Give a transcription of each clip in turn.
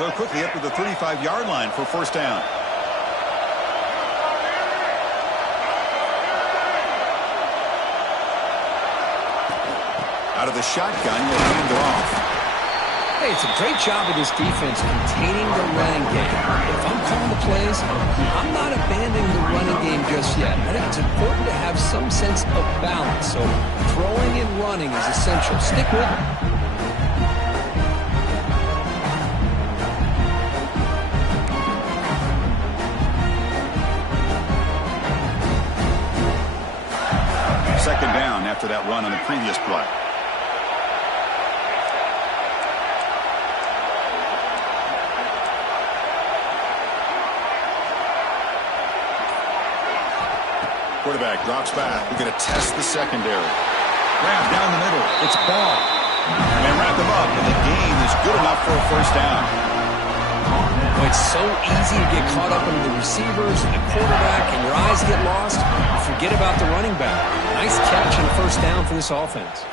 so quickly up to the 35-yard line for first down. Out of the shotgun, will hand it off. Hey, it's a great job of this defense containing the running game. If I'm calling the plays, I'm not abandoning the running game just yet. I think it's important to have some sense of balance. So throwing and running is essential. Stick with it. Second down after that run on the previous play. Quarterback drops back. We're going to test the secondary. Grab down the middle. It's ball. And wrap them up, and the gain is good enough for a first down. Well, it's so easy to get caught up in the receivers and the quarterback, and your eyes get lost. Forget about the running back. Nice catch and a first down for this offense.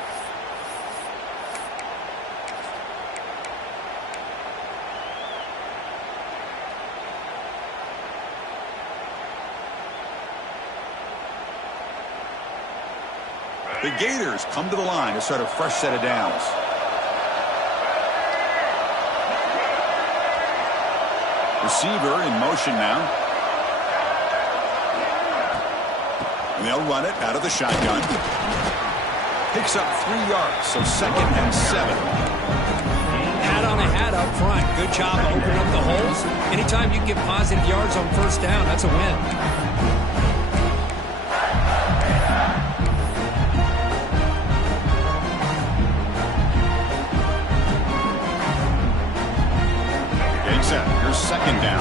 The Gators come to the line to start a fresh set of downs. Receiver in motion now. And they'll run it out of the shotgun. Picks up 3 yards, so 2nd and 7. Hat on a hat up front. Good job of opening up the holes. Anytime you can get positive yards on first down, that's a win. Here's second down.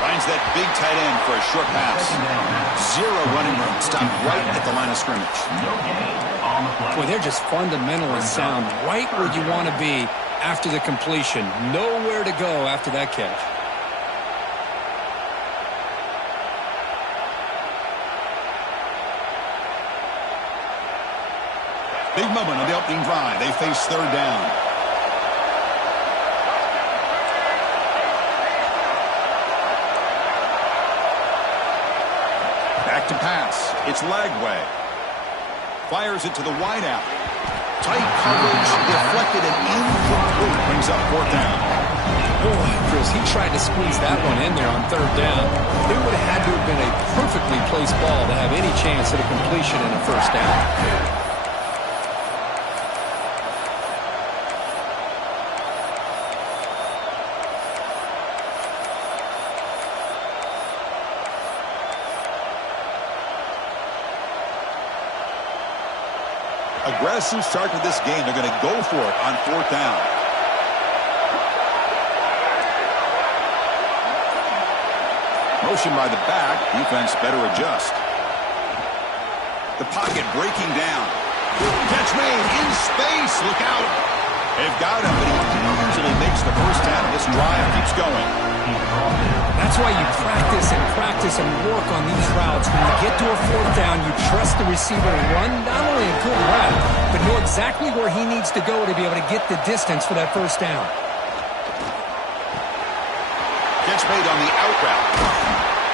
Finds that big tight end for a short pass. 0 running room. Stopped right at the line of scrimmage. Boy, they're just fundamentally sound. Right where you want to be after the completion. Nowhere to go after that catch. Big moment on the opening drive. They face third down. Back to pass. It's Lagway. Fires it to the wideout. Tight coverage, deflected and incomplete. Brings up fourth down. Boy, Chris, he tried to squeeze that one in there on third down. It would have had to have been a perfectly placed ball to have any chance at a completion and a first down. Aggressive start to this game. They're going to go for it on fourth down. Motion by the back. Defense better adjust. The pocket breaking down. Catch made in space. Look out. They've got him, but he usually makes the first down. This drive keeps going. That's why you practice and work on these routes. When you get to a fourth down, you trust the receiver to run not only a good route, but know exactly where he needs to go to be able to get the distance for that first down. Catch made on the out route.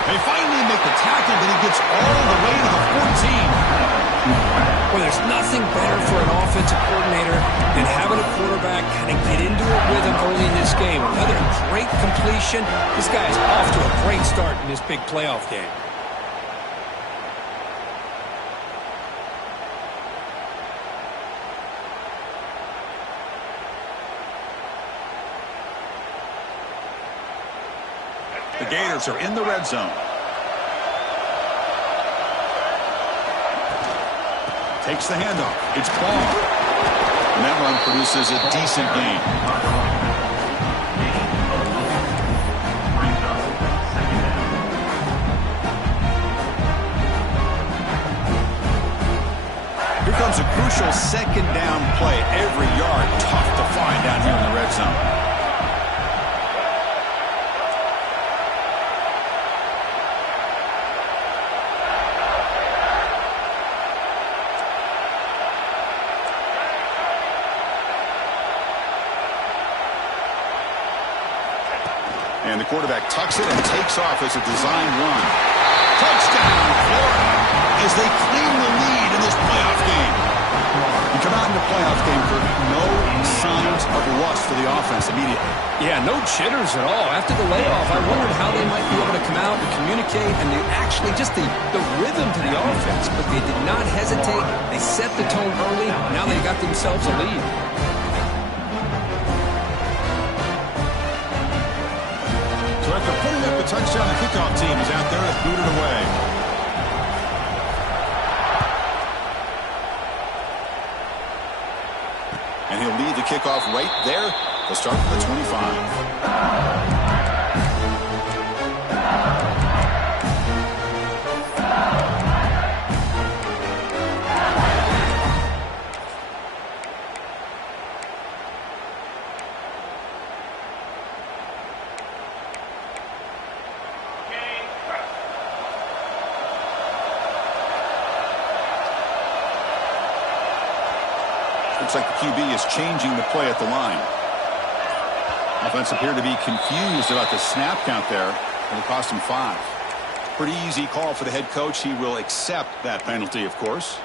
They finally make the tackle, but he gets all the way to the 14. Well, there's nothing better for an offensive coordinator than having a quarterback kind of get into a rhythm early in this game. Another great completion. This guy's off to a great start in this big playoff game. The Gators are in the red zone. Takes the handoff. It's ball. And that run produces a decent gain. Here comes a crucial second down play. Every yard tough to find down here in the red zone. And the quarterback tucks it and takes off as a design run. Touchdown, Florida, as they claim the lead in this playoff game. You come out in the playoff game, Kirk, no signs of rust for the offense immediately. Yeah, no jitters at all. After the layoff, I wondered how they might be able to come out and communicate and actually just the rhythm to the offense. But they did not hesitate. They set the tone early. Now they got themselves a lead. So after putting up the touchdown, the kickoff team is out there to boot it away. And he'll lead the kickoff right there to start from the 25. Looks like the QB is changing the play at the line. Offense appeared to be confused about the snap count there. It'll cost him 5. Pretty easy call for the head coach. He will accept that penalty, of course.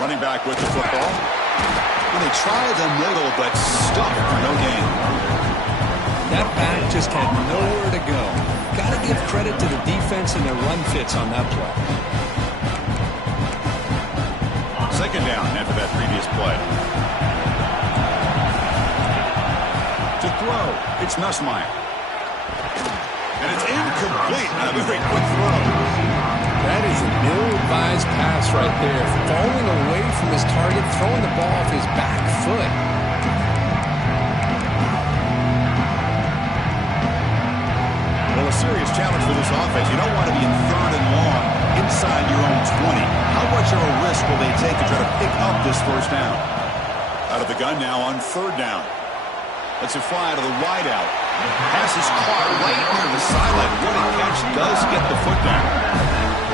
Running back with the football. And they try the middle, but stuck for no gain. That back just had nowhere to go. Got to give credit to the defense and their run fits on that play. Second down after that previous play. To throw, it's Nussmeier. And it's incomplete. A very quick throw. That is an ill-advised pass right there. Falling away from his target, throwing the ball off his back foot. Well, a serious challenge for this offense. You don't want to be in 3rd and long inside your own 20. How much of a risk will they take to try to pick up this first down? Out of the gun now on 3rd down. Let's it fly to the wideout. Pass is caught right near the sideline. Really catch does get the foot down.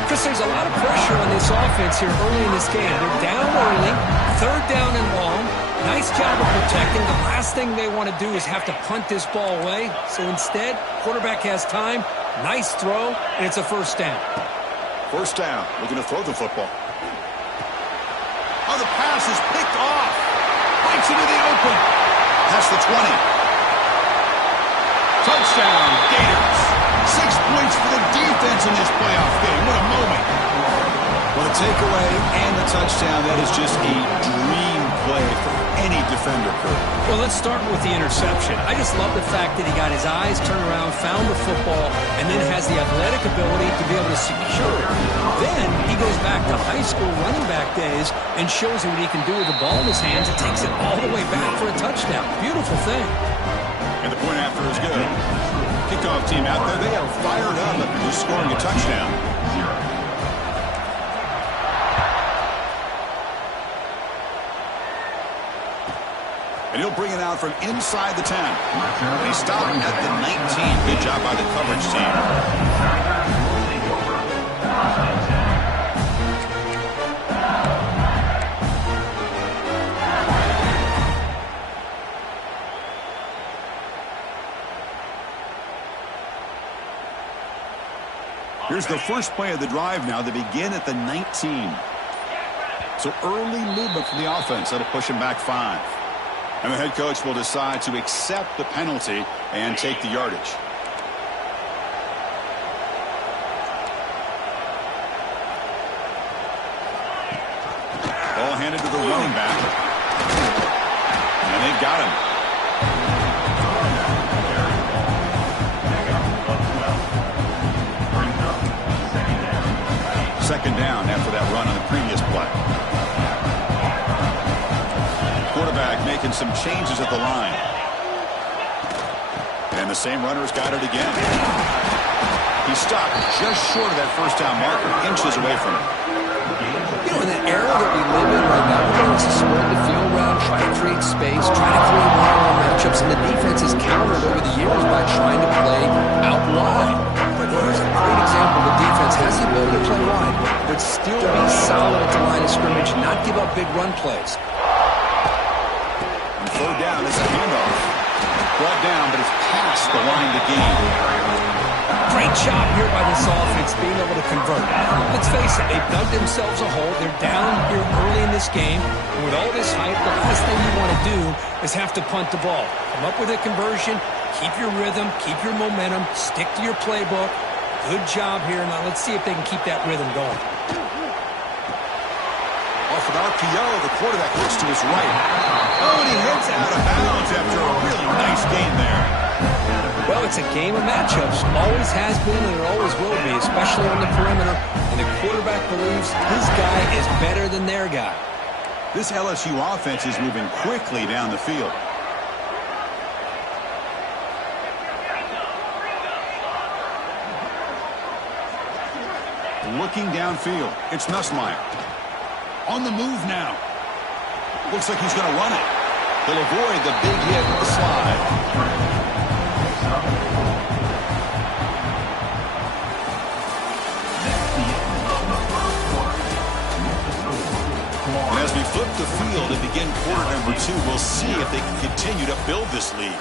Chris, there's a lot of pressure on this offense here early in this game. They're down early, 3rd down and long. Nice job of protecting. The last thing they want to do is have to punt this ball away. So instead, quarterback has time. Nice throw, and it's a 1st down. 1st down, looking to throw the football. Oh, the pass is picked off. Bites into the open. Past the 20. Touchdown, Gators. 6 points for the defense in this playoff game. What a moment. Well, the takeaway and the touchdown, that is just a dream play for any defender, Kurt. Well, let's start with the interception. I just love the fact that he got his eyes turned around, found the football, and then has the athletic ability to be able to secure it. Then he goes back to high school running back days and shows you what he can do with the ball in his hands. It takes it all the way back for a touchdown. Beautiful thing. And the point after is good. Kickoff team out there, they are fired up after just scoring a touchdown. And he'll bring it out from inside the 10. And he stopped at the 19. Good job by the coverage team. Here's the first play of the drive now. They begin at the 19. So early movement from the offense. That'll push him back 5. And the head coach will decide to accept the penalty and take the yardage. Ball handed to the running back. And they've got him. Second down after that run on the previous play. Quarterback making some changes at the line. And the same runner's got it again. He stopped just short of that first down marker, inches away from it. You know, in the era that we live in right now, everybody wants to spread the field around, try to create space, try to create one-on-one matchups, and the defense has countered over the years by trying to play out wide. But here's a great example. The defense has the ability to play wide, but still be solid at the line of scrimmage, not give up big run plays. On third down, it's a handoff. Brought down, but it's past the line to gain. Great job here by this offense being able to convert. Let's face it, they've dug themselves a hole. They're down here early in this game. And with all this hype, the last thing you want to do is have to punt the ball. Come up with a conversion, keep your rhythm, keep your momentum, stick to your playbook. Good job here. Now let's see if they can keep that rhythm going. Off an RPO, the quarterback looks to his right. Oh, and he hits out of bounds after a really nice game there. Well, it's a game of matchups. Always has been and it always will be, especially on the perimeter. And the quarterback believes his guy is better than their guy. This LSU offense is moving quickly down the field. Looking downfield, it's Nussmeier. On the move now. Looks like he's going to run it. He'll avoid the big hit with the slide. And as we flip the field and begin quarter number 2, we'll see if they can continue to build this lead.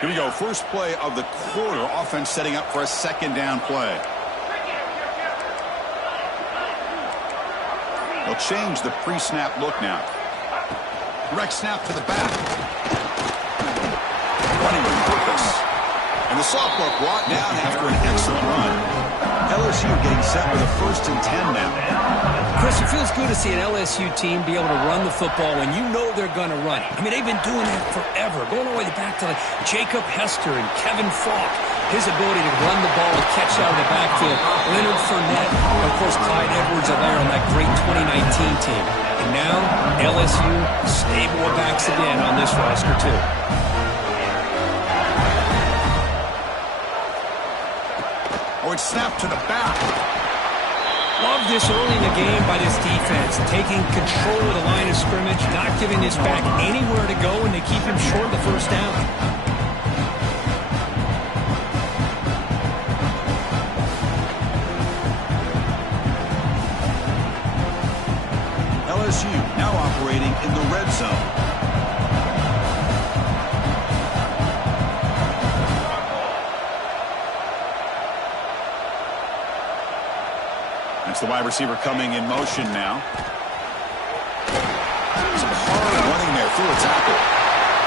Here we go. First play of the quarter. Offense setting up for a second down play. They'll change the pre-snap look now. Direct snap to the back. Running with purpose. And the sophomore brought down after an excellent run. LSU getting set with a 1st and 10 now. Chris, it feels good to see an LSU team be able to run the football when you know they're going to run it. I mean, they've been doing that forever, going all the way back to like Jacob Hester and Kevin Falk. His ability to run the ball and catch out of the backfield. Leonard Fournette, and of course, Clyde Edwards-Helaire on that great 2019 team. And now, LSU stable of backs again on this roster, too. Oh, it's snapped to the back. Love this early in the game by this defense, taking control of the line of scrimmage, not giving this back anywhere to go, and they keep him short of the first down. LSU now operating in the red zone. That's the wide receiver coming in motion now. Some hard running there through a tackle.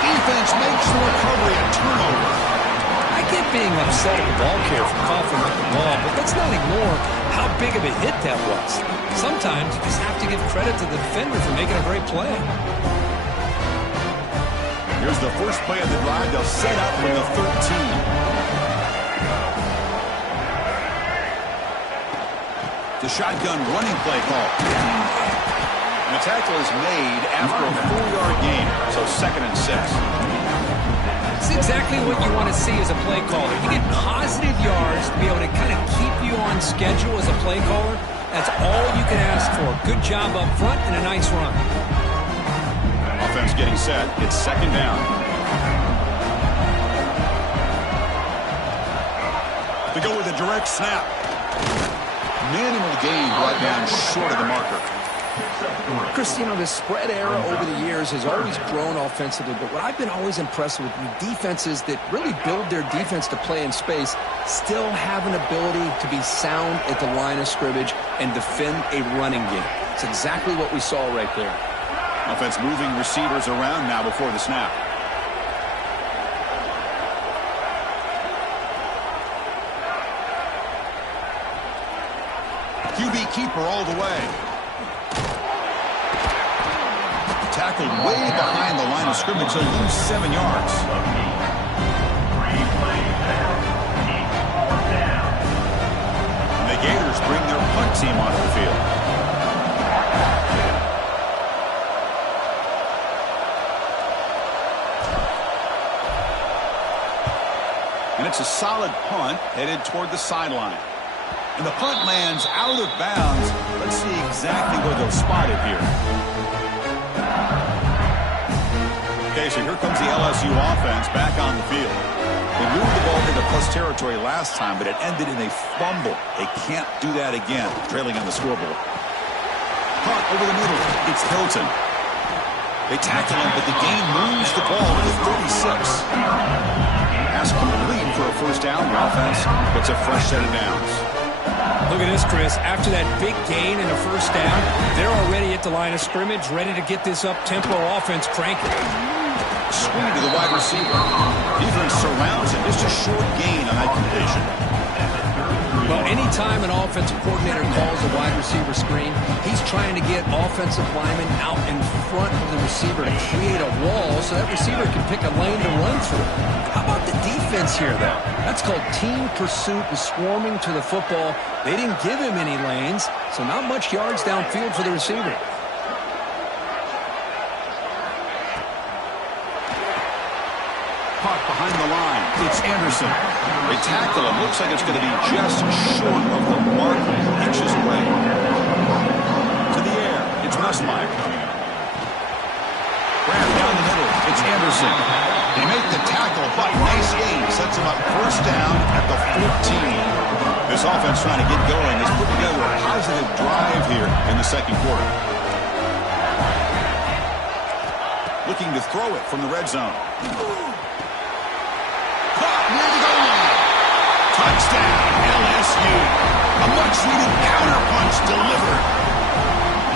Defense makes the recovery a turnover. I get being upset at the ball carrier for coughing up the ball, but let's not ignore how big of a hit that was. Sometimes you just have to give credit to the defender for making a great play. Here's the first play of the drive. They'll set up from the 13. The shotgun running play call. And the tackle is made after a 4-yard gain, so 2nd and 6. It's exactly what you want to see as a play caller. You get positive yards to be able to kind of keep you on schedule as a play caller. That's all you can ask for. Good job up front and a nice run. Offense getting set. It's 2nd down. They go with a direct snap. Minimal gain brought down short of the marker. Chris, you know, the spread era over the years has always grown offensively, but what I've been always impressed with defenses that really build their defense to play in space still have an ability to be sound at the line of scrimmage and defend a running game. It's exactly what we saw right there. Offense moving receivers around now before the snap. QB keeper all the way. Tackled way behind the line of scrimmage. He'll lose 7 yards. And the Gators bring their punt team onto the field. it's a solid punt headed toward the sideline. And the punt lands out of bounds. Let's see exactly where they'll spot it here. Okay, so here comes the LSU offense back on the field. They moved the ball into plus territory last time, but it ended in a fumble. They can't do that again, trailing on the scoreboard. Punt over the middle. It's Hilton. They tackle him, but the gain moves the ball to the 36. Pass complete for a first down. The offense gets a fresh set of downs. Look at this, Chris. After that big gain and a first down, they're already at the line of scrimmage, ready to get this up-tempo offense cranking. Swing to the wide receiver. Defense surrounds him. Just a short gain on that completion. Well, anytime an offensive coordinator calls a wide receiver screen, he's trying to get offensive linemen out in front of the receiver to create a wall so that receiver can pick a lane to run through. How about the defense here, though? That's called team pursuit and swarming to the football. They didn't give him any lanes, so not much yards downfield for the receiver. Puck behind the line. It's Anderson. They tackle him. Looks like it's going to be just short of the mark, inches away. To the air. It's Nussmeier. Grab down the middle. It's Anderson. They make the tackle, but nice gain. Sets him up first down at the 14. This offense trying to get going has put together a positive drive here in the second quarter. Looking to throw it from the red zone. Near the goal line. Touchdown, LSU. A much-needed counter-punch delivered.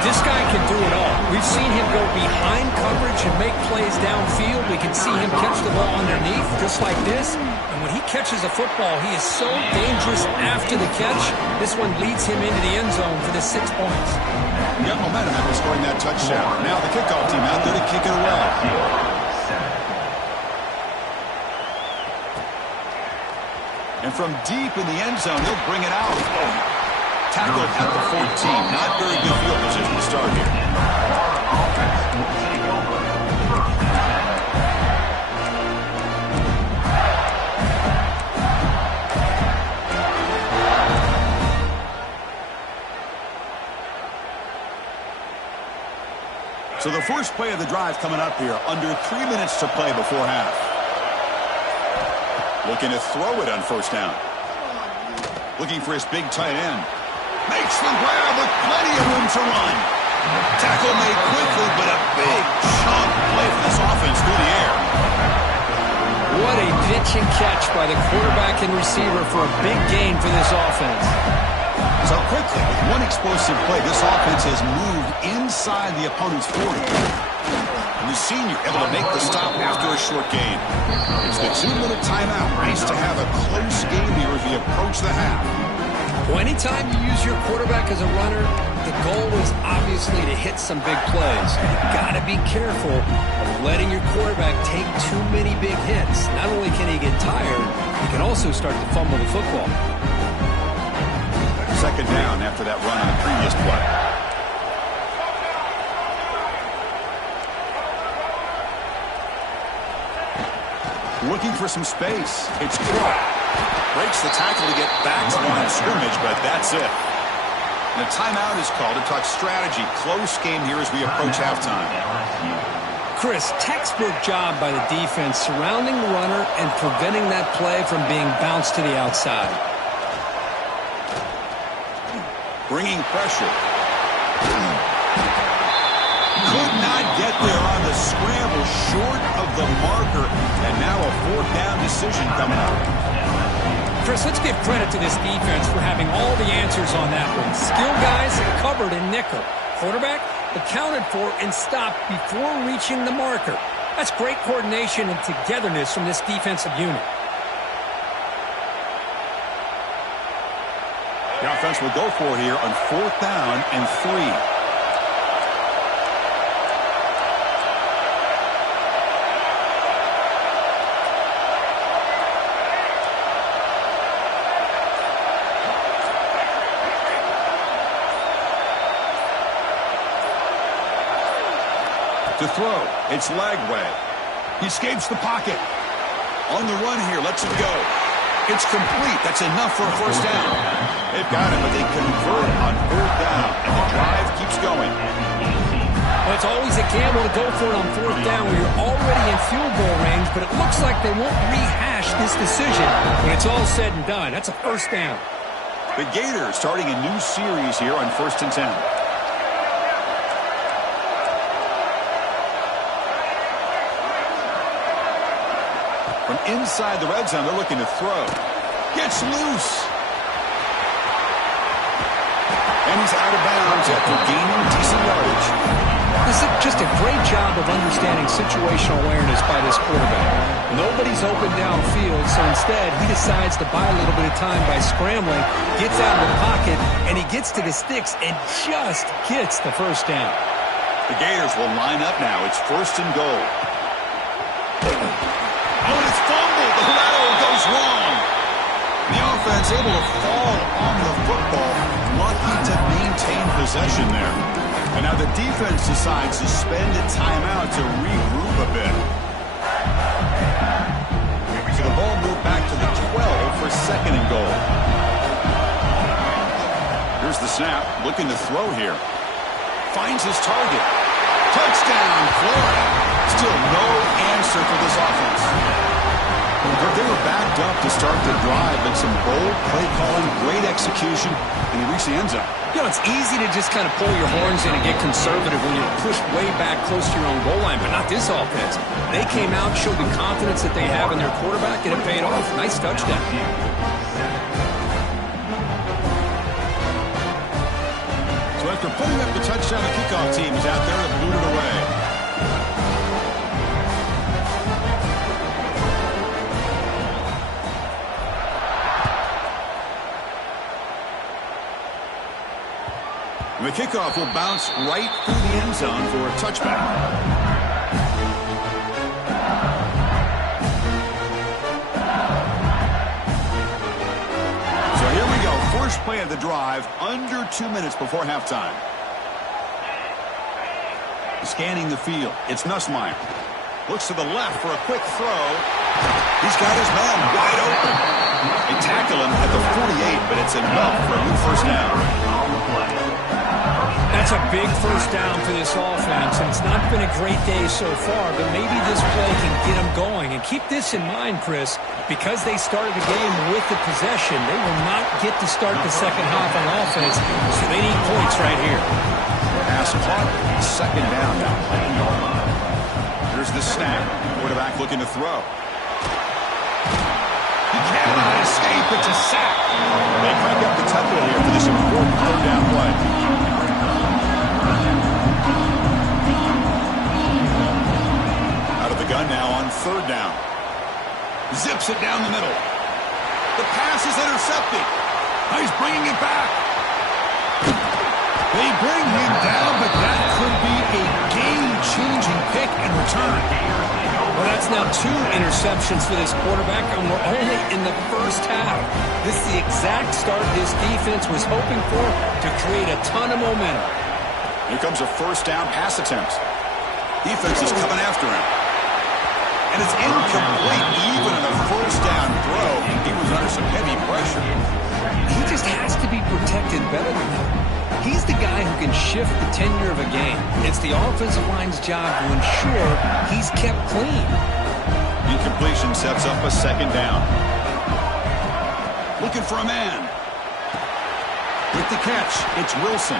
This guy can do it all. We've seen him go behind coverage and make plays downfield. We can see him catch the ball underneath, just like this. And when he catches a football, he is so dangerous after the catch. This one leads him into the end zone for the 6 points. Got momentum after scoring that touchdown. Now the kickoff team out there to kick it away. And from deep in the end zone, he'll bring it out. Tackle at the 14. Not very good field position to start here. So the first play of the drive coming up here. Under 3 minutes to play before half. Looking to throw it on first down. Looking for his big tight end. Makes the grab with plenty of room to run. Tackle made quickly, but a big chunk play for this offense through the air. What a pitch and catch by the quarterback and receiver for a big gain for this offense. So quickly, with one explosive play, this offense has moved inside the opponent's 40. And the senior able to make the stop after a short gain. It's the 2-minute timeout. Nice to have a close game here as we approach the half. Well, anytime you use your quarterback as a runner, the goal is obviously to hit some big plays. You've got to be careful of letting your quarterback take too many big hits. Not only can he get tired, he can also start to fumble the football. Second down after that run on the previous play. Looking for some space. It's Crook. Breaks the tackle to get back to the line of scrimmage, but that's it. And a timeout is called to talk strategy. Close game here as we approach halftime. Chris, textbook job by the defense surrounding the runner and preventing that play from being bounced to the outside. Bringing pressure. Could not get there on the scramble, short of the marker, and now a fourth down decision coming up. Chris, let's give credit to this defense for having all the answers on that one. Skill guys covered in nickel. Quarterback accounted for and stopped before reaching the marker. That's great coordination and togetherness from this defensive unit. The offense will go for it here on fourth down and 3. To throw, it's Lagway. He escapes the pocket. On the run here, lets it go. It's complete. That's enough for a first down. They've got it, but they convert on third down, and the drive keeps going. Well, it's always a gamble to go for it on fourth down where you're already in field goal range, but it looks like they won't rehash this decision when it's all said and done. That's a first down. The Gators starting a new series here on 1st and 10. From inside the red zone, they're looking to throw. Gets loose. And he's out of bounds after gaining decent yardage. This is just a great job of understanding situational awareness by this quarterback. Nobody's open downfield, so instead he decides to buy a little bit of time by scrambling, gets out of the pocket, and he gets to the sticks and just gets the first down. The Gators will line up now. It's 1st and goal. Oh, and it's fumbled. The lateral goes wrong. The offense able to fall on the football. Lucky to maintain possession there. And now the defense decides to spend a timeout to regroup a bit. So the ball moved back to the 12 for 2nd and goal. Here's the snap. Looking to throw here. Finds his target. Touchdown, Florida. Still no answer for this offense. They were backed up to start the drive, and some bold play calling, great execution, and he reached the end zone. You know, it's easy to just kind of pull your horns in and get conservative when you're pushed way back close to your own goal line, but not this offense. They came out, showed the confidence that they have in their quarterback, and it paid off. Nice touchdown. So after putting up the touchdown, the kickoff team is out there to boot it away. The kickoff will bounce right through the end zone for a touchback. So here we go. First play of the drive, under 2 minutes before halftime. Scanning the field. It's Nussmeier. Looks to the left for a quick throw. He's got his man wide open. They tackle him at the 48, but it's enough for a new first down. That's a big first down for this offense, and it's not been a great day so far, but maybe this play can get them going. And keep this in mind, Chris, because they started the game with the possession, they will not get to start the second half on offense, so they need points right here. Pass caught, 2nd down now. Here's the snap. Quarterback looking to throw. He cannot escape. It's a sack. They crank up the tempo here for this important 3rd down play. Out of the gun now on 3rd down. Zips it down the middle. The pass is intercepted. He's bringing it back. They bring him down, but that could be a game-changing pick and return. Well, that's now 2 interceptions for this quarterback, and we're only in the first half. This is the exact start this defense was hoping for to create a ton of momentum. Here comes a first down pass attempt. Defense is coming after him. And it's incomplete even on a first down throw. He was under some heavy pressure. He just has to be protected better than that. He's the guy who can shift the tenure of a game. It's the offensive line's job to ensure he's kept clean. Incompletion sets up a 2nd down. Looking for a man. With the catch, it's Wilson.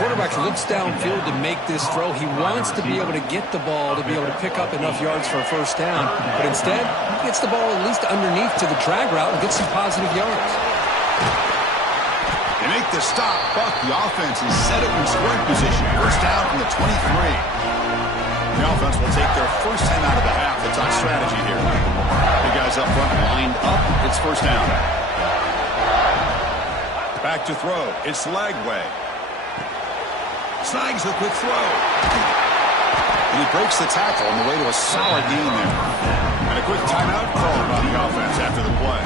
Quarterback looks downfield to make this throw. He wants to be able to get the ball to be able to pick up enough yards for a first down. But instead, he gets the ball at least underneath to the drag route and gets some positive yards. They make the stop, but the offense is set up in scoring position. First down from the 23. The offense will take their first 10 out of the half. The top strategy here. The guys up front lined up. It's first down. Back to throw. It's Lagway. Snags a quick throw. And he breaks the tackle on the way to a solid gain there. And a quick timeout called by the offense after the play.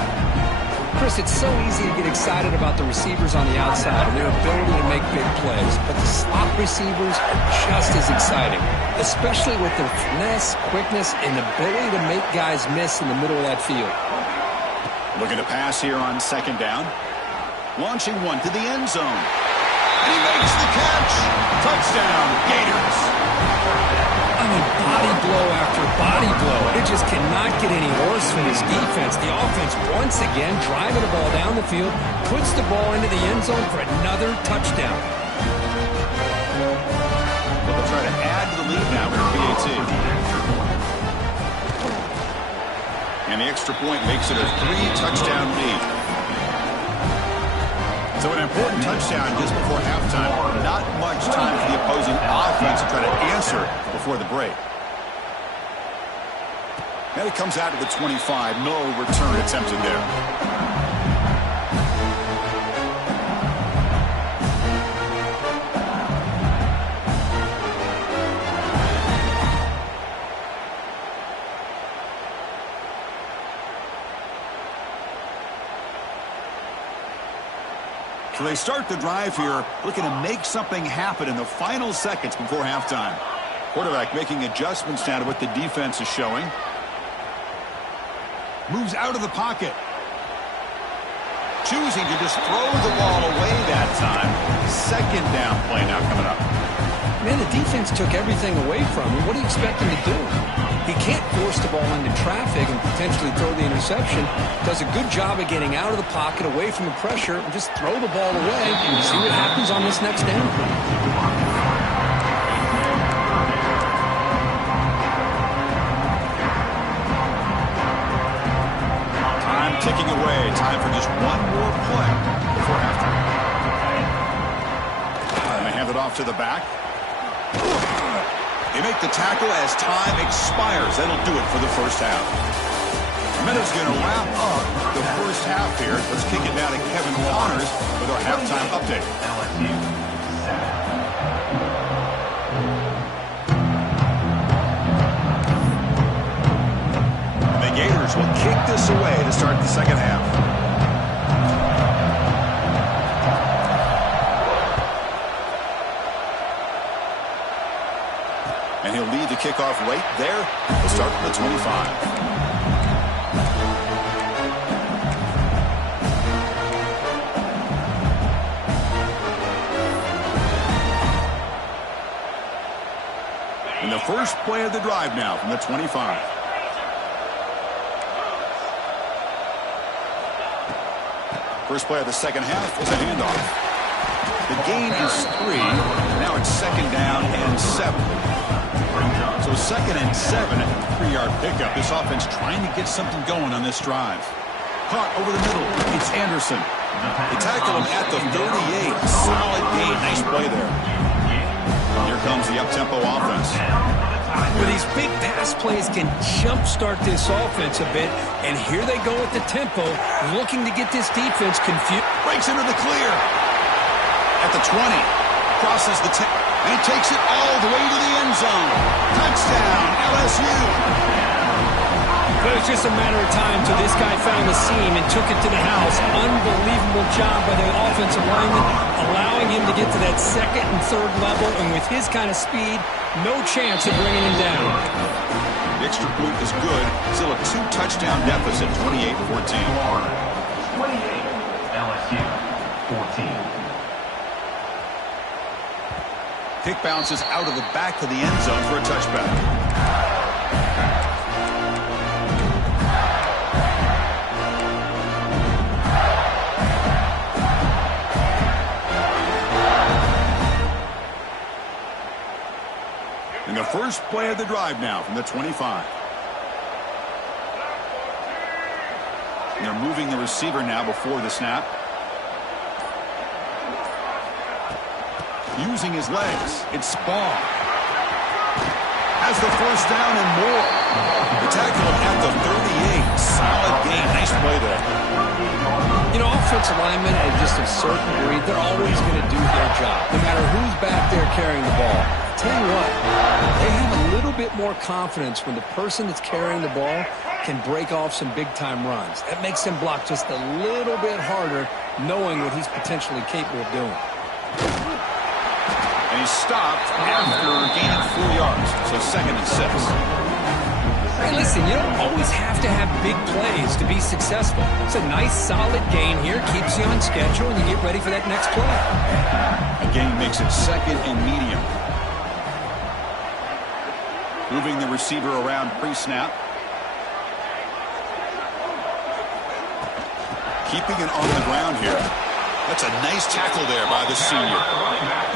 Chris, it's so easy to get excited about the receivers on the outside and their ability to make big plays, but the slot receivers are just as exciting, especially with their finesse, quickness, and ability to make guys miss in the middle of that field. Looking to pass here on second down. Launching one to the end zone. And he makes the catch. Touchdown, Gators. I mean, body blow after body blow. It just cannot get any worse from this defense. The offense, once again, driving the ball down the field, puts the ball into the end zone for another touchdown. Well, they'll try to add to the lead now with PAT. And the extra point makes it a 3-touchdown lead. So an important touchdown just before halftime. Not much time for the opposing offense to try to answer before the break. And it comes out to the 25. No return attempted there. So they start the drive here, looking to make something happen in the final seconds before halftime. Quarterback making adjustments now to what the defense is showing. Moves out of the pocket. Choosing to just throw the ball away that time. Second down play now coming up. Man, the defense took everything away from him. What do you expect him to do? He can't force the ball into traffic and potentially throw the interception. Does a good job of getting out of the pocket, away from the pressure, and just throw the ball away and see what happens on this next down. Time ticking away. Time for just one more play before halftime. And they hand it off to the back. They make the tackle as time expires. That'll do it for the first half. Meadows going to wrap up the first half here. Let's kick it down to Kevin Connors with our halftime update. And the Gators will kick this away to start the second half. And he'll lead the kickoff right there. We'll start from the 25. And the first play of the drive now from the 25. First play of the second half is a handoff. The gain is 3. Now it's second down and 7. So second and 7 at the 3-yard pickup. This offense trying to get something going on this drive. Caught over the middle. It's Anderson. They tackle him at the 38. Solid gain. Nice play there. Here comes the up-tempo offense. Well, these big pass plays can jumpstart this offense a bit. And here they go at the tempo, looking to get this defense confused. Breaks into the clear. At the 20. Crosses the 10. And he takes it all the way to the end zone. Touchdown, LSU. But it was just a matter of time till this guy found the seam and took it to the house. Unbelievable job by the offensive lineman, allowing him to get to that second and third level. And with his kind of speed, no chance of bringing him down. The extra point is good. Still a 2-touchdown deficit, 28-14. 28, LSU, 14. Kick bounces out of the back of the end zone for a touchback. And the first play of the drive now from the 25. And they're moving the receiver now before the snap. Using his legs, it's Spall. Has the first down and more. They tackle him at the 38. Solid gain. Nice play there. You know, offensive linemen at just a certain breed, they're always going to do their job, no matter who's back there carrying the ball. I'll tell you what, they have a little bit more confidence when the person that's carrying the ball can break off some big-time runs. That makes them block just a little bit harder, knowing what he's potentially capable of doing. And he's stopped after gaining 4 yards, so second and 6. Hey, listen, you don't always have to have big plays to be successful. It's a nice, solid gain here. Keeps you on schedule, and you get ready for that next play. A gain makes it second and medium. Moving the receiver around pre-snap. Keeping it on the ground here. That's a nice tackle there by the senior.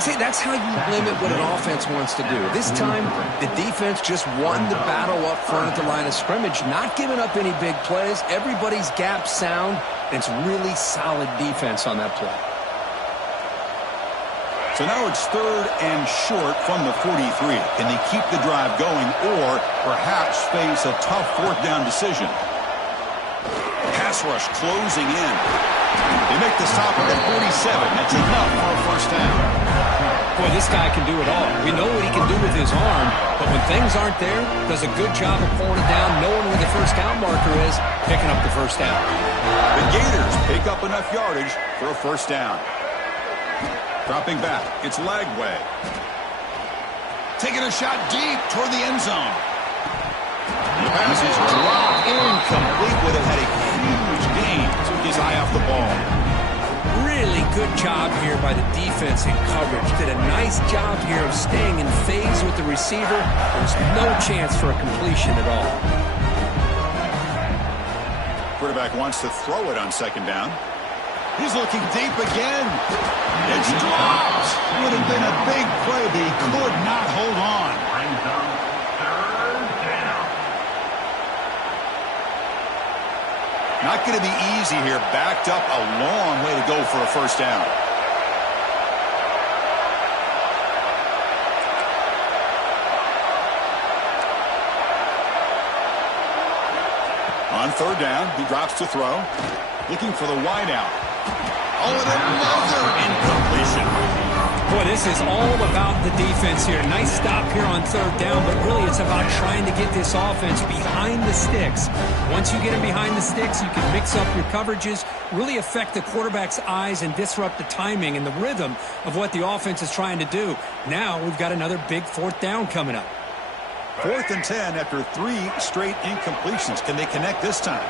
See, that's how you limit what an offense wants to do. This time, the defense just won the battle up front at the line of scrimmage, not giving up any big plays. Everybody's gap sound, and it's really solid defense on that play. So now it's third and short from the 43. Can they keep the drive going or perhaps face a tough fourth down decision? Pass rush closing in. They make the stop at the 47. That's enough for a first down. Boy, this guy can do it all. We know what he can do with his arm, but when things aren't there, does a good job of pulling it down, knowing where the first down marker is, picking up the first down. The Gators pick up enough yardage for a first down. Dropping back, it's Lagway. Taking a shot deep toward the end zone. The pass is dropped incomplete. Would have had a huge gain. Took his eye off the ball. Really good job here by the defense in coverage. Did a nice job here of staying in phase with the receiver. There's no chance for a completion at all. Quarterback wants to throw it on second down. He's looking deep again. It's dropped. Would have been a big play, but he could not hold on. Not going to be easy here. Backed up a long way to go for a first down. On third down, he drops to throw. Looking for the wide out. Oh, and another incompletion. Boy, this is all about the defense here. Nice stop here on third down, but really it's about trying to get this offense behind the sticks. Once you get them behind the sticks, you can mix up your coverages, really affect the quarterback's eyes and disrupt the timing and the rhythm of what the offense is trying to do. Now we've got another big fourth down coming up. 4th and 10 after 3 straight incompletions. Can they connect this time?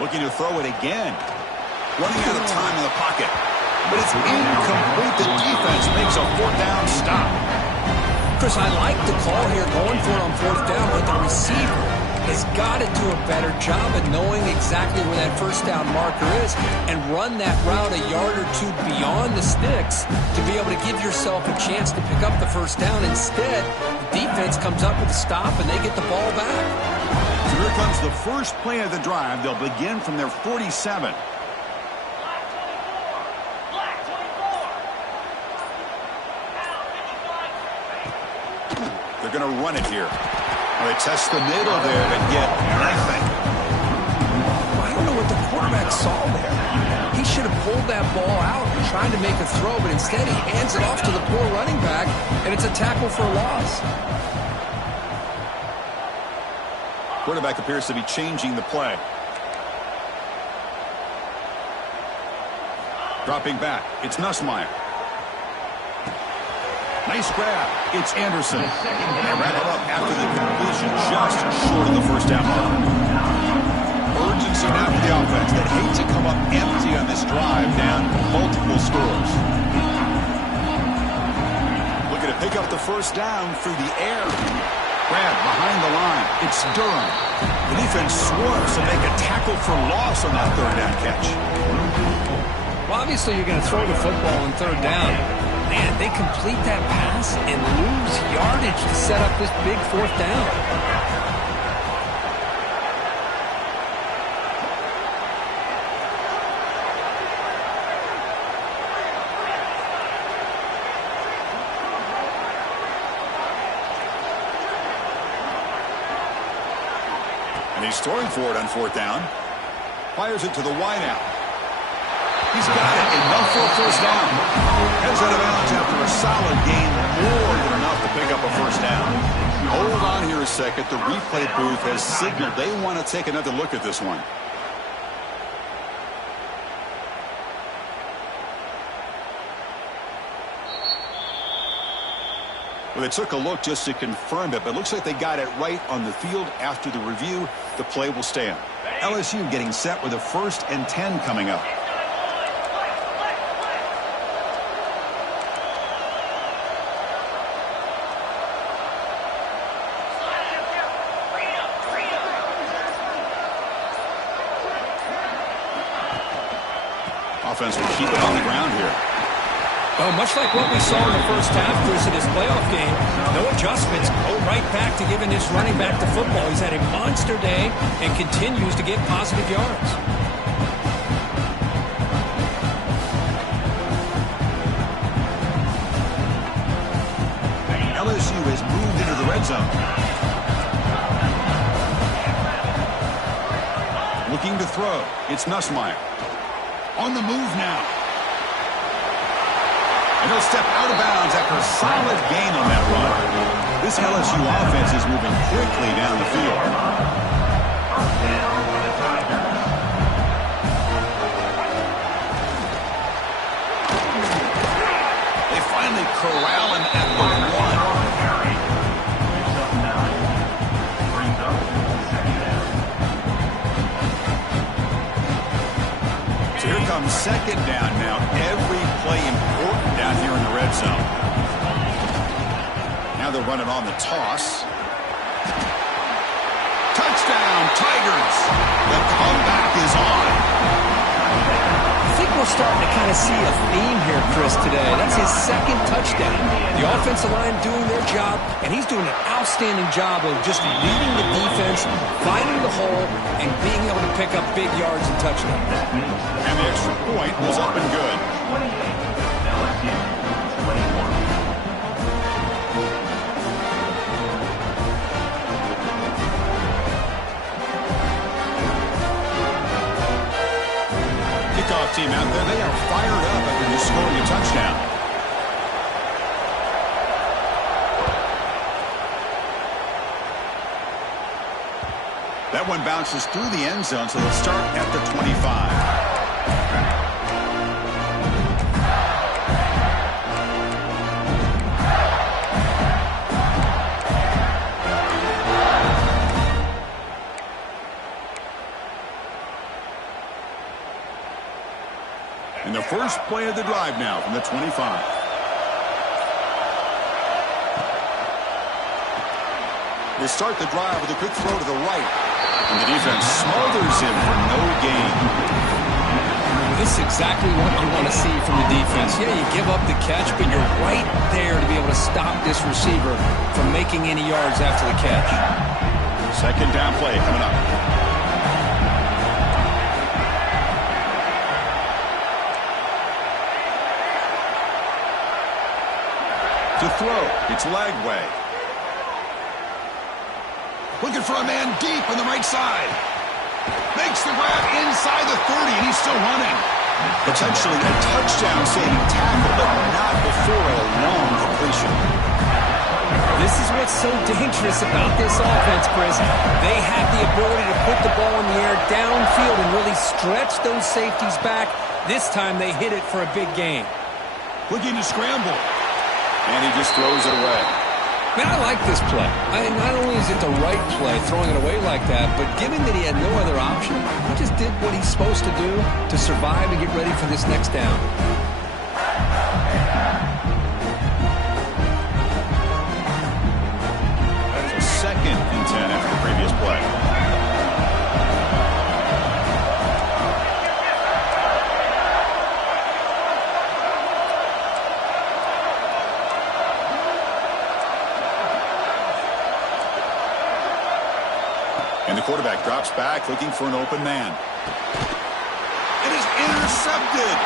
Looking to throw it again. Running out of time in the pocket. But it's incomplete. The defense makes a fourth down stop. Chris, I like the call here going for it on fourth down, but the receiver has got to do a better job of knowing exactly where that first down marker is and run that route a yard or two beyond the sticks to be able to give yourself a chance to pick up the first down. Instead, the defense comes up with a stop and they get the ball back. So here comes the first play of the drive. They'll begin from their 47. They're going to run it here. They test the middle there and get nothing. I don't know what the quarterback saw there. He should have pulled that ball out and tried to make a throw, but instead he hands it off to the poor running back, and it's a tackle for a loss. Quarterback appears to be changing the play. Dropping back, it's Nussmeier. Nice grab. It's Anderson. And they wrap it up after the completion, just short of the first down mark. Urgency now for the offense that hate to come up empty on this drive, down multiple scores. Looking to pick up the first down through the air. Grab behind the line. It's Durham. The defense swerves to make a tackle for loss on that third down catch. Well, obviously you're going to throw the football on third down. Man, they complete that pass and lose yardage to set up this big fourth down. And he's throwing for it on fourth down. Fires it to the wideout. He's got it. Enough for a first down. Heads out of bounds after a solid gain. More than enough to pick up a first down. Hold on here a second. The replay booth has signaled they want to take another look at this one. They took a look just to confirm it, but it looks like they got it right on the field. After the review, the play will stand. LSU getting set with a 1st and 10 coming up. Offense will keep it on the ground here. Oh, much like what we saw in the first half, Chris, in this playoff game, no adjustments, go right back to giving this running back the football. He's had a monster day and continues to get positive yards. LSU has moved into the red zone. Looking to throw. It's Nussmeier. On the move now. And he'll step out of bounds after a solid gain on that run. This LSU offense is moving quickly down the field. They finally corral him at the 1. So here comes 2nd down now. Every play important down here in the red zone. Now they're running on the toss. Touchdown, Tigers. The comeback is on. I think we're starting to kind of see a theme here, Chris, today. That's his 2nd touchdown. The offensive line doing their job, and he's doing an outstanding job of just leading the defense, finding the hole, and being able to pick up big yards and touchdowns. And the extra point was up and good. 28, LSU, 21. Kickoff team out there, they are fired up after just scoring a touchdown. That one bounces through the end zone, so they'll start at the 25. And the first play of the drive now from the 25. They start the drive with a quick throw to the right. And the defense smothers him for no gain. This is exactly what you want to see from the defense. Yeah, you give up the catch, but you're right there to be able to stop this receiver from making any yards after the catch. 2nd down play coming up. To throw, it's Lagway. Looking for a man deep on the right side. Makes the grab inside the 30, and he's still running. Potentially a touchdown-saving tackle, but not before a long completion. This is what's so dangerous about this offense, Chris. They have the ability to put the ball in the air downfield and really stretch those safeties back. This time they hit it for a big gain. Looking to scramble. And he just throws it away. Man, I like this play. Not only is it the right play, throwing it away like that, but given that he had no other option, he just did what he's supposed to do to survive and get ready for this next down. That's a 2nd and 10 after the previous play. And the quarterback drops back, looking for an open man. It is intercepted.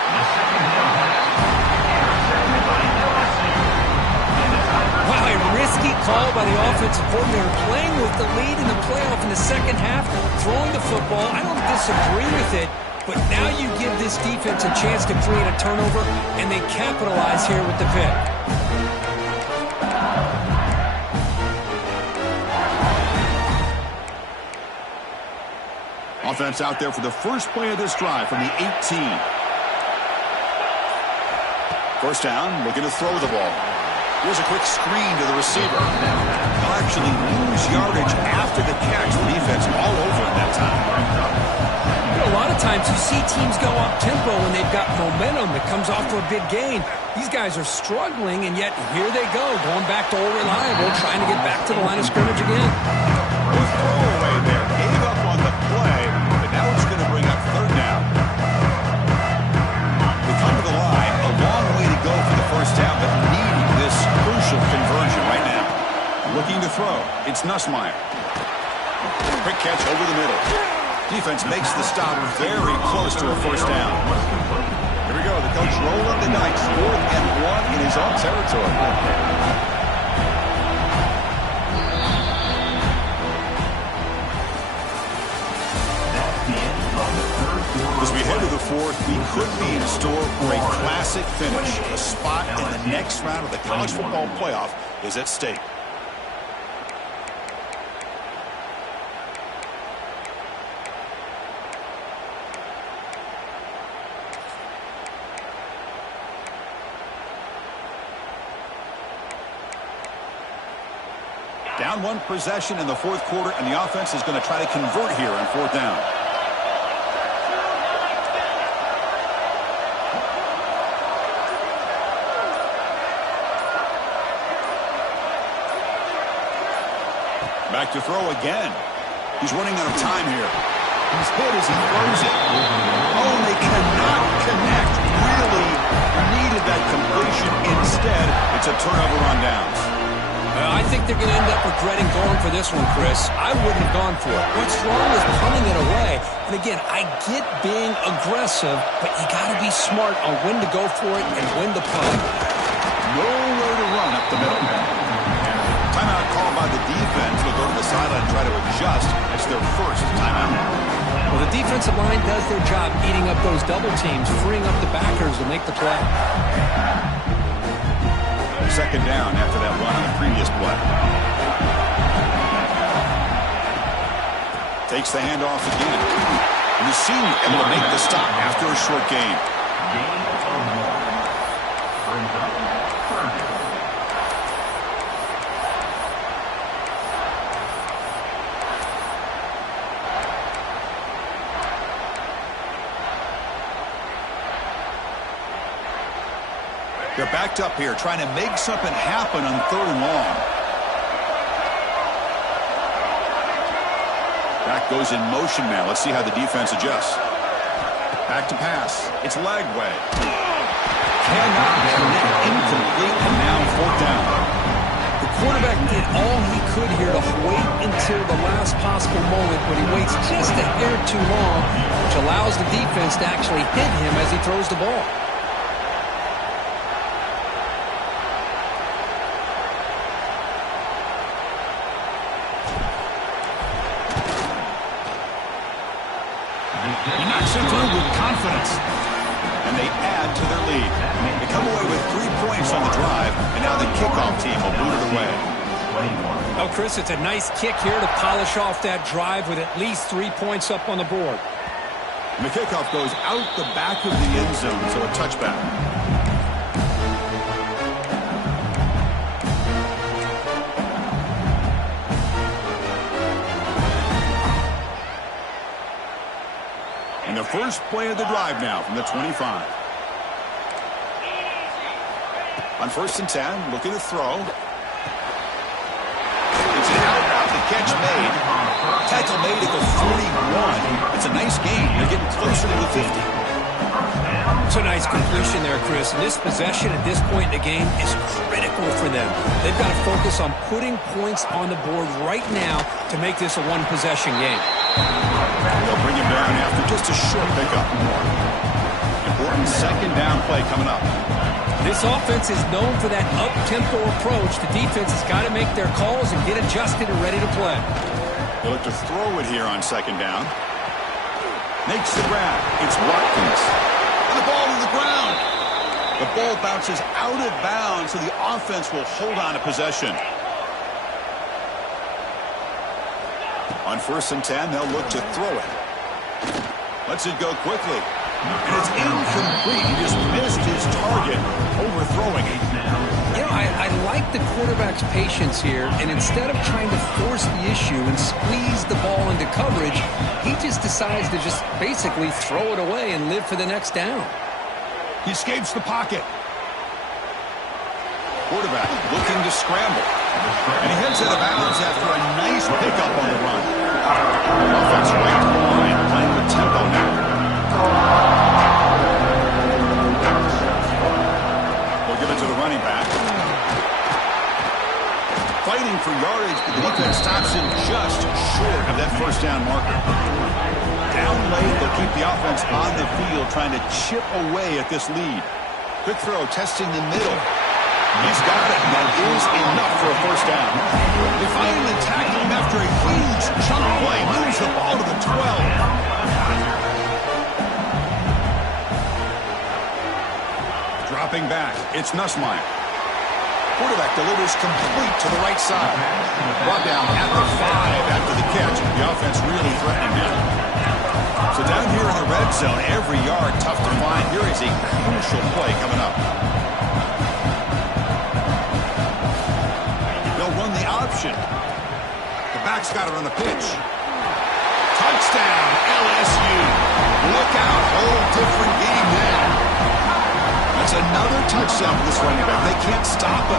Wow, a risky call by the offensive coordinator, playing with the lead in the playoff in the 2nd half, throwing the football. I don't disagree with it, but now you give this defense a chance to create a turnover, and they capitalize here with the pick. Offense out there for the first play of this drive from the 18. 1st down, looking to throw the ball. Here's a quick screen to the receiver. They'll actually lose yardage after the catch. The defense all over in that time. A lot of times you see teams go up-tempo when they've got momentum that comes off for a big gain. These guys are struggling, and yet here they go, going back to old reliable, trying to get back to the line of scrimmage again. With throwaway there, gave up on the play, but now it's going to bring up third down. They come to the line, a long way to go for the first down, but needing this crucial conversion right now. Looking to throw, it's Nussmeier. Quick catch over the middle. Defense makes the stop very close to a first down. Here we go. The coach rolling the dice. 4th and 1 in his own territory. As we head to the 4th, we could be in store for a classic finish. A spot in the next round of the college football playoff is at stake. Down 1 possession in the 4th quarter, and the offense is going to try to convert here on 4th down. Back to throw again. He's running out of time here. He's hit as he throws it. Oh, and they cannot connect. Really needed that completion. Instead, it's a turnover on downs. I think they're going to end up regretting going for this one, Chris. I wouldn't have gone for it. What's wrong is punting it away. And again, I get being aggressive, but you got to be smart on when to go for it and when to punt. Nowhere to run up the middle. Timeout called by the defense. They'll go to the sideline and try to adjust. It's their first timeout. Well, the defensive line does their job eating up those double teams, freeing up the backers to make the play. Second down after that run on the previous play. Takes the handoff again. And the senior able to make the stop after a short game. They're backed up here, trying to make something happen on 3rd and long. Back goes in motion now. Let's see how the defense adjusts. Back to pass. It's Lagway. Cannot connect, incomplete, and now 4th down. The quarterback did all he could here to wait until the last possible moment, but he waits just a hair too long, which allows the defense to actually hit him as he throws the ball. He knocks it through with confidence. And they add to their lead. They come away with 3 points on the drive, and now the kickoff team will boot it away. Oh, Chris, it's a nice kick here to polish off that drive with at least 3 points up on the board. And the kickoff goes out the back of the end zone, so a touchback. And the first play of the drive now from the 25. On 1st and 10, looking to throw. It's out, the catch made. Tackle made at the 41. It's a nice gain. They're getting closer to the 50. It's a nice completion there, Chris. And this possession at this point in the game is critical for them. They've got to focus on putting points on the board right now to make this a one-possession game. They'll bring him down after just a short pickup. Important second down play coming up. This offense is known for that up-tempo approach. The defense has got to make their calls and get adjusted and ready to play. They'll look to throw it here on second down. Makes the grab. It's Watkins. And the ball to the ground. The ball bounces out of bounds, so the offense will hold on to possession. On 1st and 10, they'll look to throw it. Lets it go quickly. And it's incomplete. He just missed his target, overthrowing it. You know, I like the quarterback's patience here, and instead of trying to force the issue and squeeze the ball into coverage, he just decides to just basically throw it away and live for the next down. He escapes the pocket. Quarterback looking to scramble. And he heads out of bounds after a nice pickup on the run. Offense right to the line, playing with tempo now. They'll give it to the running back. Fighting for yardage, but the defense stops him just short of that first down marker. Down late, they'll keep the offense on the field, trying to chip away at this lead. Quick throw, testing the middle. He's got it. That is enough for a first down. They finally tackle him after a huge chunk play. Moves the ball to the 12. Dropping back, it's Nussmeier. Quarterback delivers complete to the right side. Brought down at the 5 after the catch. The offense really threatening now. So down here in the red zone, every yard tough to find. Here is a crucial play coming up. They'll run the option. The back's got it on the pitch. Touchdown, LSU. Look out, whole different game now. That's another touchdown for this running back. They can't stop him.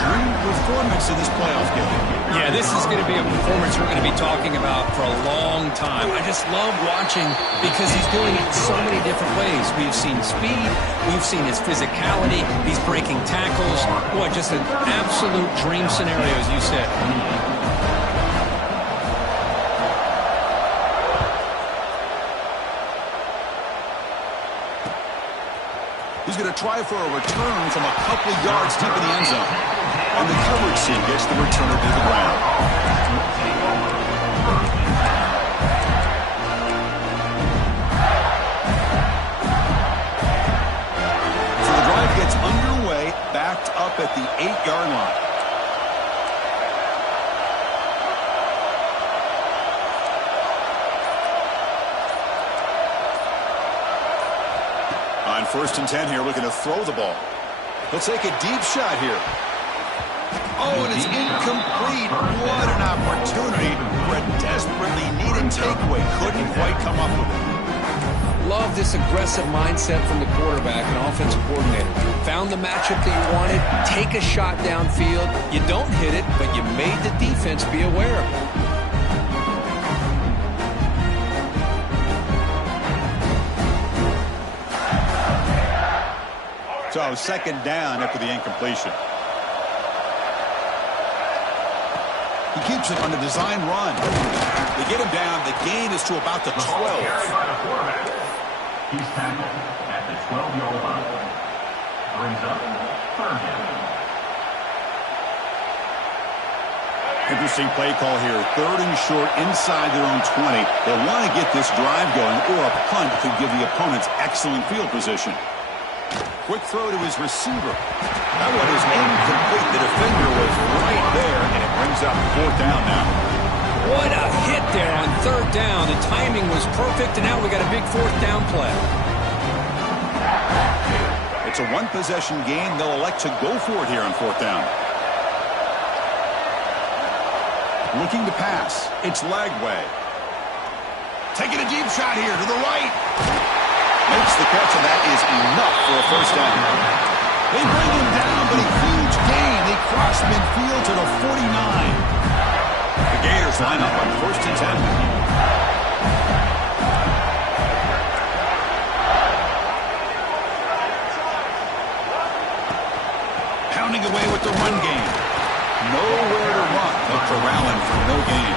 Dream performance in this playoff game. Yeah, this is going to be a performance we're going to be talking about for a long time. I just love watching because he's doing it in so many different ways. We've seen speed. We've seen his physicality. He's breaking tackles. Boy, just an absolute dream scenario, as you said. He's going to try for a return from a couple yards deep in the end zone. And the coverage team gets the returner to the ground. So the drive gets underway, backed up at the 8-yard line. On 1st and 10 here, looking to throw the ball. He'll take a deep shot here. Oh, and it's incomplete. What an opportunity for a desperately needed takeaway. Couldn't quite come up with it. Love this aggressive mindset from the quarterback and offensive coordinator. Found the matchup that you wanted. Take a shot downfield. You don't hit it, but you made the defense be aware of it. So 2nd down after the incompletion. He keeps it on the design run. They get him down. The gain is to about the 12. He's tackled at the 12-yard line. Brings up 3rd down. Interesting play call here. 3rd and short inside their own 20. They want to get this drive going, or a punt could give the opponents excellent field position. Quick throw to his receiver. That one is incomplete. The defender was right there, and it brings up 4th down now. What a hit there on 3rd down. The timing was perfect, and now we got a big 4th down play. It's a one-possession game. They'll elect to go for it here on 4th down. Looking to pass. It's Lagway. Taking a deep shot here to the right. Makes the catch, and that is enough for a 1st down. They bring him down, but a huge gain. They cross midfield to the 49. The Gators line up on 1st and 10. Pounding away with the run game. Nowhere to run. They're corralling for no gain.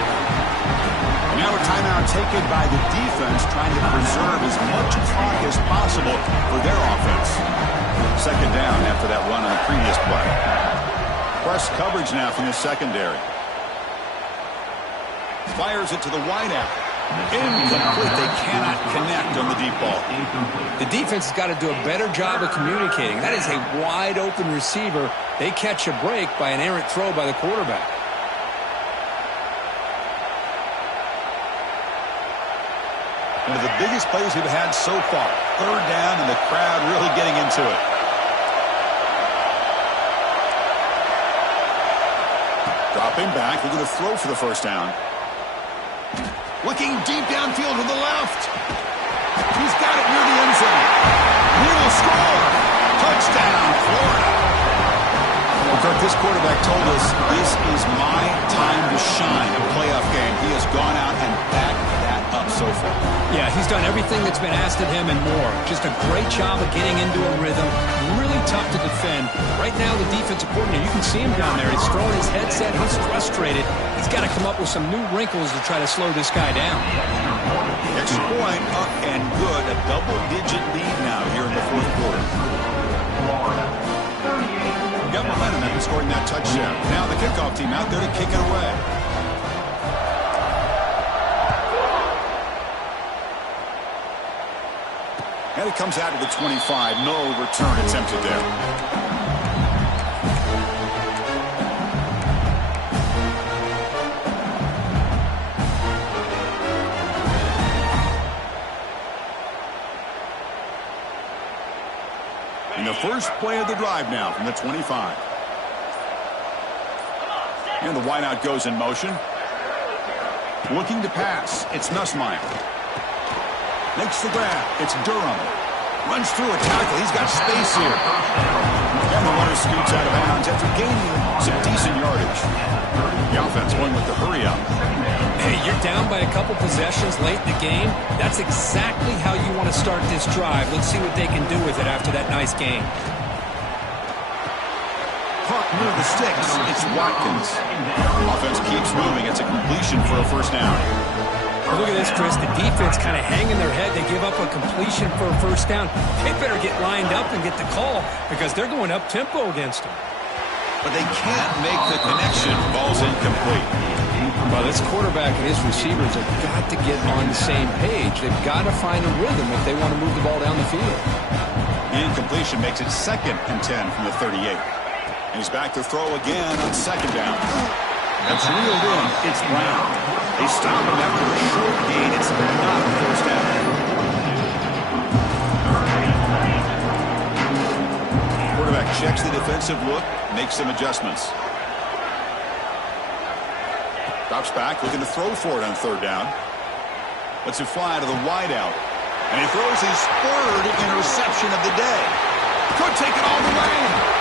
Now a timeout taken by the defense, trying to preserve as much clock as possible for their offense. 2nd down after that run on the previous play. Press coverage now from the secondary. Fires it to the wideout. Incomplete. They cannot connect on the deep ball. The defense has got to do a better job of communicating. That is a wide-open receiver. They catch a break by an errant throw by the quarterback. One of the biggest plays we've had so far. 3rd down, and the crowd really getting into it. Dropping back, looking to throw for the first down. Looking deep downfield to the left. He's got it near the end zone. He will score. Touchdown, Florida. Well, Kirk, this quarterback told us this is my time to shine, a playoff game. He has gone out and backed that up so far. Yeah, he's done everything that's been asked of him and more. Just a great job of getting into a rhythm. Really tough to defend. Right now, the defensive coordinator, you can see him down there. He's throwing his headset. He's frustrated. He's got to come up with some new wrinkles to try to slow this guy down. Extra point up and good. A double-digit lead now here in the fourth quarter. Got momentum after scoring that touchdown. Now the kickoff team out there to kick it away. And it comes out to the 25. No return attempted there. And the first play of the drive now from the 25. And the wideout goes in motion. Looking to pass. It's Nussmeier. Makes the grab. It's Durham. Runs through a tackle. He's got space here. And the runner scoots out of bounds after gaining some decent yardage. The offense going with the hurry up. Hey, you're down by a couple possessions late in the game. That's exactly how you want to start this drive. Let's see what they can do with it after that nice game. Caught near the sticks. It's Watkins. Offense keeps moving. It's a completion for a first down. Well, look at this, Chris. The defense kind of hanging their head. They give up a completion for a first down. They better get lined up and get the call because they're going up-tempo against them. But they can't make the connection. Ball's incomplete. Well, this quarterback and his receivers have got to get on the same page. They've got to find a rhythm if they want to move the ball down the field. The incompletion makes it 2nd and 10 from the 38. And he's back to throw again on second down. That's reeled in. It's Brown. They stop him after a short gain. It's not a first down. Quarterback checks the defensive look, makes some adjustments. Drops back, looking to throw for it on third down. Lets it fly to the wideout. And he throws his third interception of the day. Could take it all the way.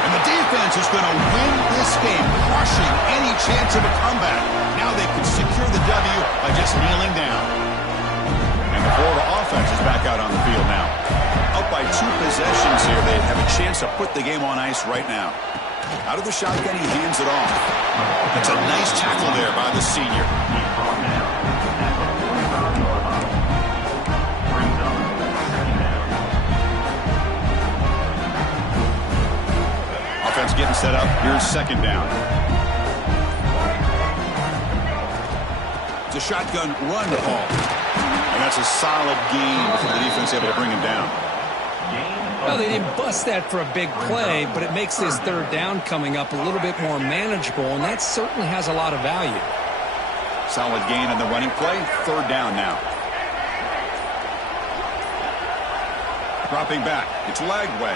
And the defense is going to win this game, crushing any chance of a comeback. Now they can secure the W by just kneeling down. And the Florida offense is back out on the field now. Up by 2 possessions here. They have a chance to put the game on ice right now. Out of the shotgun, he hands it off. That's a nice tackle there by the senior. Offense getting set up. Here's second down. It's a shotgun run call. And that's a solid gain before the defense able to bring him down. Well, they didn't bust that for a big play, but it makes this third down coming up a little bit more manageable, and that certainly has a lot of value. Solid gain on the running play. Third down now. Dropping back. It's Lagway.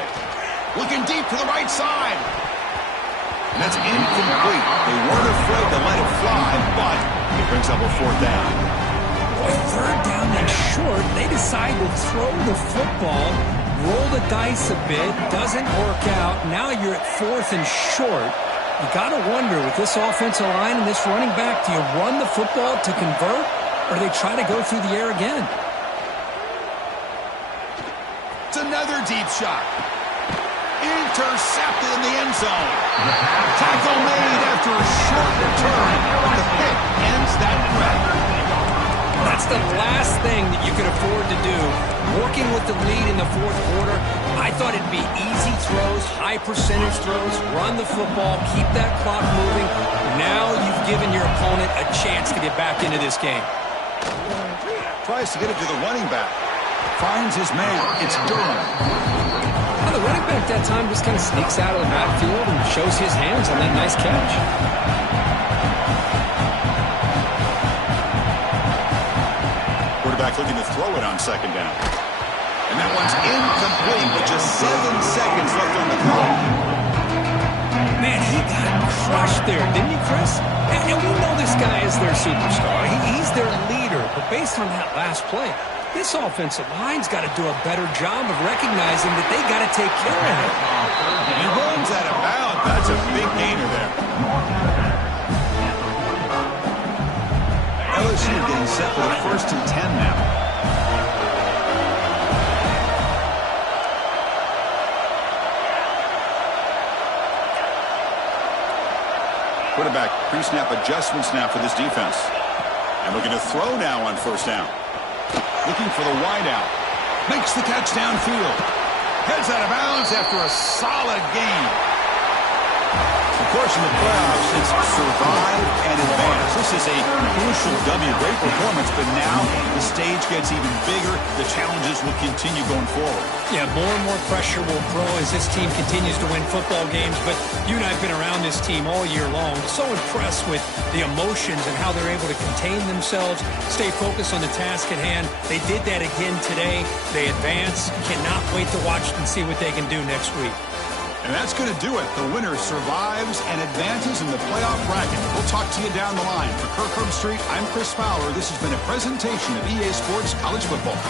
Looking deep to the right side. And that's incomplete. They weren't afraid to let it fly, but it brings up a fourth down. Boy, third down and short. They decide to throw the football, roll the dice a bit, doesn't work out. Now you're at 4th and short. You got to wonder, with this offensive line and this running back, do you run the football to convert, or do they try to go through the air again? It's another deep shot. Intercepted in the end zone. Tackle made after a short return. The pick ends that threat. That's the last thing that you could afford to do. Working with the lead in the fourth quarter, I thought it'd be easy throws, high percentage throws, run the football, keep that clock moving. Now you've given your opponent a chance to get back into this game. Tries to get it to the running back. Finds his man. It's Durham. Well, the running back that time just kind of sneaks out of the backfield and shows his hands on that nice catch. Quarterback looking to throw it on second down. And that one's incomplete with just 7 seconds left on the clock. Man, he got crushed there, didn't he, Chris? And we know this guy is their superstar. He's their leader. But based on that last play, this offensive line's got to do a better job of recognizing that they got to take care of him. He runs out of bounds. That's a big gainer there. LSU getting set for the 1st and 10 now. Quarterback pre-snap adjustments now for this defense. And looking to throw now on 1st down. Looking for the wide out. Makes the catch downfield. Heads out of bounds after a solid game. Of course, in the playoffs, it's survive and advance. This is a crucial W. Great performance, but now the stage gets even bigger. The challenges will continue going forward. Yeah, more and more pressure will grow as this team continues to win football games. But you and I have been around this team all year long. So impressed with the emotions and how they're able to contain themselves, stay focused on the task at hand. They did that again today. They advance. Cannot wait to watch and see what they can do next week. And that's going to do it. The winner survives and advances in the playoff bracket. We'll talk to you down the line. For Kirk Herbstreit, I'm Chris Fowler. This has been a presentation of EA Sports College Football.